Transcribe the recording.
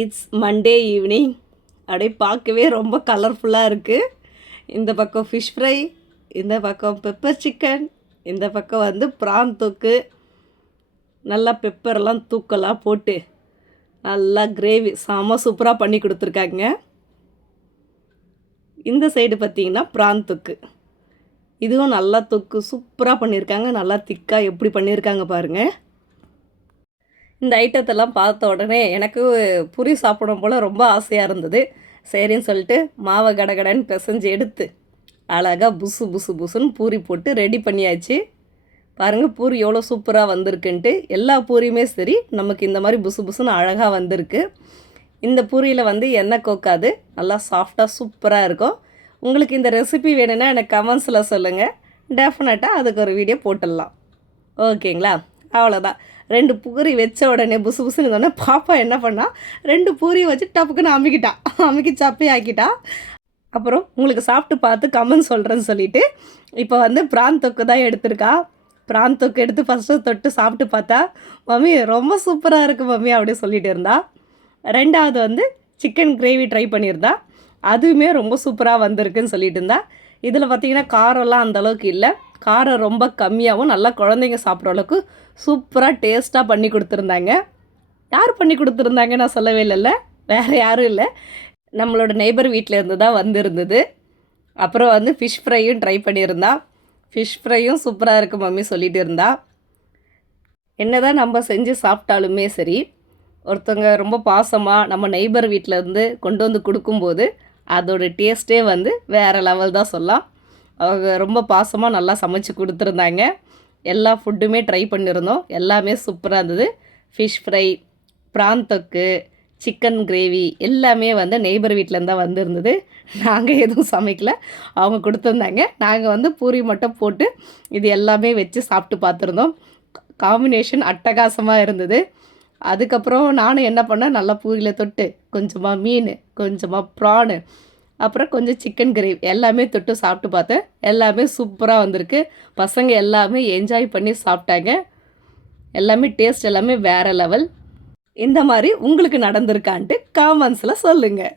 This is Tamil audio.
It's Monday evening. அப்படியே பார்க்கவே ரொம்ப கலர்ஃபுல்லாக இருக்குது. இந்த பக்கம் ஃபிஷ் ஃப்ரை, இந்த பக்கம் பெப்பர் சிக்கன், இந்த பக்கம் வந்து ப்ரான் தொக்கு. நல்லா பெப்பர்லாம் தூக்கலாக போட்டு நல்லா கிரேவி செம்ம சூப்பராக பண்ணி கொடுத்துருக்காங்க. இந்த சைடு பார்த்திங்கன்னா ப்ரான் தொக்கு, இதுவும் நல்லா தொக்கு சூப்பராக பண்ணியிருக்காங்க. நல்லா திக்காக எப்படி பண்ணியிருக்காங்க பாருங்கள். இந்த ஐட்டத்தெல்லாம் பார்த்த உடனே எனக்கு பூரி சாப்பிடணும் போல் ரொம்ப ஆசையாக இருந்தது. சரின்னு சொல்லிட்டு மாவை கடகடன்னு பிசைஞ்சு எடுத்து அழகாக புசு புசு புசுன்னு பூரி போட்டு ரெடி பண்ணியாச்சு. பாருங்கள் பூரி எவ்வளோ சூப்பராக வந்திருக்குன்ட்டு. எல்லா பூரியுமே சரி நமக்கு இந்த மாதிரி புசு புசுன்னு அழகாக வந்திருக்கு. இந்த பூரியில் வந்து எண்ணெய் கோக்காது, நல்லா சாஃப்டாக சூப்பராக இருக்கும். உங்களுக்கு இந்த ரெசிபி வேணும்னா எனக்கு கமெண்ட்ஸில் சொல்லுங்கள். டெஃபினட்டாக அதுக்கு ஒரு வீடியோ போட்டுடலாம். ஓகேங்களா? அவ்வளோதான். 2 பூரி வச்ச உடனே புசு புசுன்னு இருந்தோடனே பாப்பா என்ன பண்ணா, 2 பூரி வச்சு டப்புக்குன்னு அமுக்கி சப்பி ஆக்கிட்டா. அப்புறம் உங்களுக்கு சாப்பிட்டு பார்த்து கமெண்ட் சொல்கிறேன்னு சொல்லிவிட்டு இப்போ வந்து ப்ரான் தொக்கு தான் எடுத்திருக்கா. ப்ரான் தொக்கு எடுத்து ஃபஸ்ட்டு தொட்டு சாப்பிட்டு பார்த்தா, மம்மி ரொம்ப சூப்பராக இருக்குது மம்மி அப்படின்னு சொல்லிட்டு இருந்தா. 2வது வந்து சிக்கன் கிரேவி ட்ரை பண்ணியிருந்தா, அதுவுமே ரொம்ப சூப்பராக வந்திருக்குன்னு சொல்லிட்டு இருந்தா. இதில் பார்த்திங்கன்னா காரம்லாம் அந்தளவுக்கு இல்லை, காரம் ரொம்ப கம்மியாகவும் நல்லா குழந்தைங்க சாப்பிட்ற அளவுக்கு சூப்பராக டேஸ்ட்டாக பண்ணி கொடுத்துருந்தாங்க. யார் பண்ணி கொடுத்துருந்தாங்க நான் சொல்லவே இல்லைல்ல, வேறு யாரும் இல்லை, நம்மளோட நெய்பர் வீட்டில் இருந்து தான் வந்திருந்தது. அப்புறம் வந்து ஃபிஷ் ஃப்ரையும் ட்ரை பண்ணியிருந்தா. ஃபிஷ் ஃப்ரையும் சூப்பராக இருக்குது மம்மி சொல்லிட்டு இருந்தா. என்ன தான் நம்ம செஞ்சு சாப்பிட்டாலுமே சரி, ஒருத்தவங்க ரொம்ப பாசமாக நம்ம நெய்பர் வீட்டில் இருந்து கொண்டு வந்து கொடுக்கும்போது அதோடய டேஸ்ட்டே வந்து வேறு லெவல் தான் சொல்லலாம். அவங்க ரொம்ப பாசமாக நல்லா சமைச்சு கொடுத்துருந்தாங்க. எல்லா ஃபுட்டுமே ட்ரை பண்ணியிருந்தோம், எல்லாமே சூப்பராக இருந்தது. ஃபிஷ் ஃப்ரை, ப்ரான் தொக்கு, சிக்கன் கிரேவி எல்லாமே வந்து நெய்பர் வீட்டிலேருந்து தான் வந்திருந்தது. நாங்கள் எதுவும் சமைக்கல, அவங்க கொடுத்துருந்தாங்க. நாங்கள் வந்து பூரி மட்டும் போட்டு இது எல்லாமே வச்சு சாப்பிட்டு பார்த்துருந்தோம். காம்பினேஷன் அட்டகாசமாக இருந்தது. அதுக்கப்புறம் நானும் என்ன பண்ணேன், நல்லா பூரியில் தொட்டு கொஞ்சமாக மீன், கொஞ்சமாக ப்ரானு, அப்புறம் கொஞ்சம் சிக்கன் கிரேவி எல்லாமே தொட்டு சாப்பிட்டு பார்த்தேன். எல்லாமே சூப்பராக வந்திருக்கு. பசங்க எல்லாமே என்ஜாய் பண்ணி சாப்பிட்டாங்க. எல்லாமே டேஸ்ட் எல்லாமே வேறு லெவல். இந்த மாதிரி உங்களுக்கு நடந்திருக்கான்ட்டு காமெண்ட்ஸில் சொல்லுங்கள்.